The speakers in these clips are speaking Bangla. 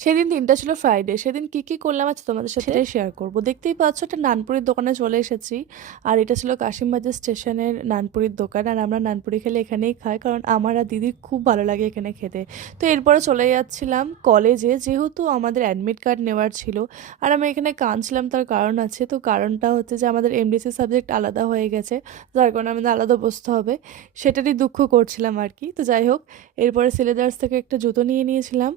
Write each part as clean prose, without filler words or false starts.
সেদিন দিনটা ছিল ফ্রাইডে। সেদিন কি করলাম আজ তোমাদের সাথে সেটাই শেয়ার করব। দেখতেই পাচ্ছ একটা নানপুরির দোকানে চলে এসেছি। আর এটা ছিল কাশিমবাজার স্টেশনের নানপুরির দোকান। আর আমরা নানপুরি খেলে এখানেই খাই, কারণ আমার আর দিদির খুব ভালো লাগে এখানে খেতে। তো এরপরে চলে যাচ্ছিলাম কলেজে, যেহেতু আমাদের অ্যাডমিট কার্ড নেওয়ার ছিল। আর আমি এখানে কাঁদছিলাম, তার কারণ আছে। তো কারণটা হচ্ছে যে আমাদের এমডিসি সাবজেক্ট আলাদা হয়ে গেছে, যার কারণে আমাদের আলাদা বসতে হবে। সেটারই দুঃখ করছিলাম আর কি। তো যাই হোক, এরপরে সিলেদার্স থেকে একটা জুতো নিয়ে নিয়েছিলাম।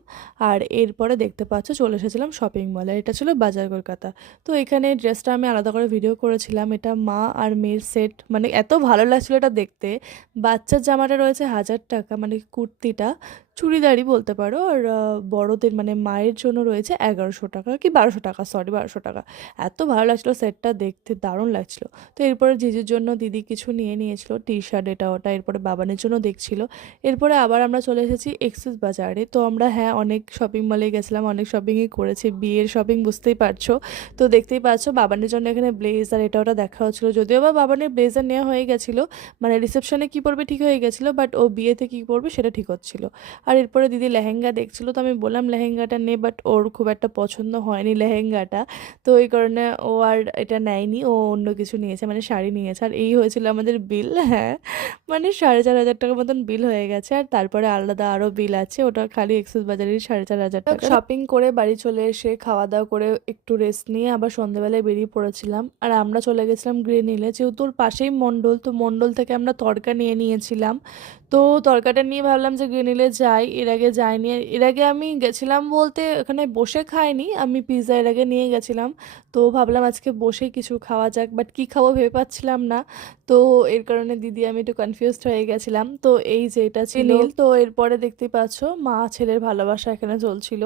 আর এরপরে দেখতে পাচ্ছ চলে এসেছিলাম শপিং মলে। এটা ছিল বাজার কলকাতা। তো এখানে ড্রেসটা আমি আলাদা করে ভিডিও করেছিলাম। এটা মা আর মেয়ের সেট, মানে এত ভালো লাগছিলো এটা দেখতে। বাচ্চার জামাটা রয়েছে 1000 টাকা, মানে কুর্তিটা চুড়িদারই বলতে পারো। আর বড়দের মানে মায়ের জন্য রয়েছে 1100 টাকা কি 1200 টাকা, সরি 1200 টাকা। এত ভালো লাগছিলো সেটটা দেখতে, দারুণ লাগছিলো। তো এরপরে জিজুর জন্য দিদি কিছু নিয়ে নিয়েছিল, টি শার্ট এটা ওটা। এরপরে বাবানের জন্য দেখছিল। এরপরে আবার আমরা চলে এসেছি এক্সেস বাজারে। তো আমরা হ্যাঁ অনেক শপিং মলে গেছিলাম, অনেক শপিংই করেছি, বিয়ের শপিং বুঝতেই পারছো। তো দেখতেই পাচ্ছ বাবানের জন্য এখানে ব্লেজার এটা ওটা দেখা হচ্ছিলো, যদিও বা বাবানের ব্লেজার নেওয়া হয়ে গেছিলো, মানে রিসেপশনে কী পরবে ঠিক হয়ে গেছিলো, বাট ও বিয়েতে কী পরবে সেটা ঠিক হচ্ছিলো। আর এরপরে দিদি লেহেঙ্গা দেখছিলো, তো আমি বললাম লেহেঙ্গাটা নে, বাট ওর খুব একটা পছন্দ হয়নি লেহেঙ্গাটা। তো এই কারণে ও আর এটা নেয়নি, ও অন্য কিছু নিয়েছে, মানে শাড়ি নিয়েছে। আর এই হয়েছিল আমাদের বিল, হ্যাঁ মানে 4500 টাকার মতন বিল হয়ে গেছে। আর তারপরে আলাদা আরও বিল আছে, ওটা খালি এক্সেস বাজারেরই 4500 টাকা। শপিং করে বাড়ি চলে এসে খাওয়া দাওয়া করে একটু রেস্ট নিয়ে আবার সন্ধ্যেবেলায় বেরিয়ে পড়েছিলাম। আর আমরা চলে গেছিলাম গ্রিন হিলে, যেহেতু ওর পাশেই মণ্ডল, তো মণ্ডল থেকে আমরা তড়কা নিয়ে নিয়েছিলাম। তো তড়কাটা নিয়ে ভাবলাম যে গ্রিন হিলে যাই, এর আগে যাইনি। এর আগে আমি গেছিলাম বলতে ওখানে বসে খাইনি, আমি পিৎজা এর আগে নিয়ে গেছিলাম। তো ভাবলাম আজকে বসেই কিছু খাওয়া যাক, বাট কী খাবো ভেবে পাচ্ছিলাম না। তো এর কারণে দিদি আমি একটু কনফিউজড হয়ে গেছিলাম। তো এই যে এটা ছিল নীল। তো এরপরে দেখতেই পাচ্ছ মা ছেলের ভালোবাসা এখানে চলছিল।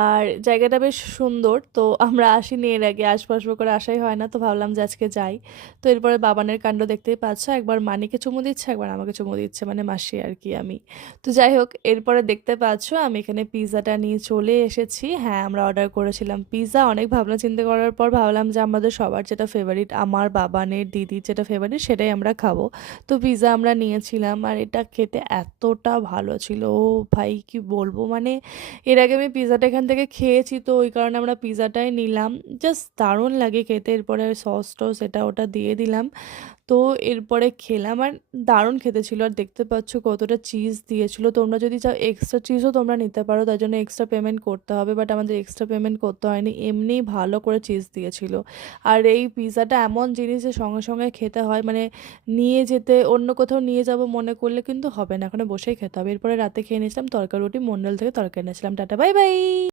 আর জায়গাটা বেশ সুন্দর। তো আমরা আসিনি এর আগে, আসবো আসবো করে আসাই হয় না, তো ভাবলাম যে আজকে যাই। তো এরপরে বাবানের কাণ্ড দেখতেই পাচ্ছ, একবার মানিকে চুমু দিচ্ছে, একবার আমাকে চুমু দিচ্ছে, মানে মাসি আর কি আমি। তো যাই হোক, এরপরে দেখতে পাচ্ছ আমি এখানে পিৎজাটা নিয়ে চলে এসেছি। হ্যাঁ আমরা অর্ডার করেছিলাম পিৎজা। অনেক ভাবনা চিন্তা করার পর ভাবলাম যে আমাদের সবার যেটা ফেভারিট, আমার বাবানের দিদির যেটা ফেভারিট সেটাই আমরা খাবো। তো পিৎজা আমরা নিয়েছিলাম, আর এটা খেতে এতটা ভালো ছিল, ও ভাই কি বলবো, মানে এর আগে আমি পিৎজাটা এখান থেকে খেয়েছি, তো ওই কারণে আমরা পিৎজাটাই নিলাম। জাস্ট দারুণ লাগে খেতে। এরপরে সস টস এটা ওটা দিয়ে দিলাম। তো এরপরে খেলাম, আর দারুণ খেতে ছিল। আর দেখতে পাচ্ছ কতটা চিজ দিয়েছিল। তোমরা যদি চাও এক্সট্রা চিজও তোমরা নিতে পারো, তার জন্য এক্সট্রা পেমেন্ট করতে হবে, বাট আমাদের এক্সট্রা পেমেন্ট করতে হয়নি, এমনিই ভালো করে চিজ দিয়েছিল। আর এই পিৎজাটা এমন জিনিস যে সঙ্গে সঙ্গে খেতে হয়, মানে নিয়ে যেতে অন্য কোথাও নিয়ে যাব মনে করলে কিন্তু হবে না, এখানে বসেই খেতে হবে। এরপরে রাতে খেয়ে নিয়েছিলাম তরকা রুটি, মন্ডল থেকে তরকারি এনেছিলাম। Tata bye bye.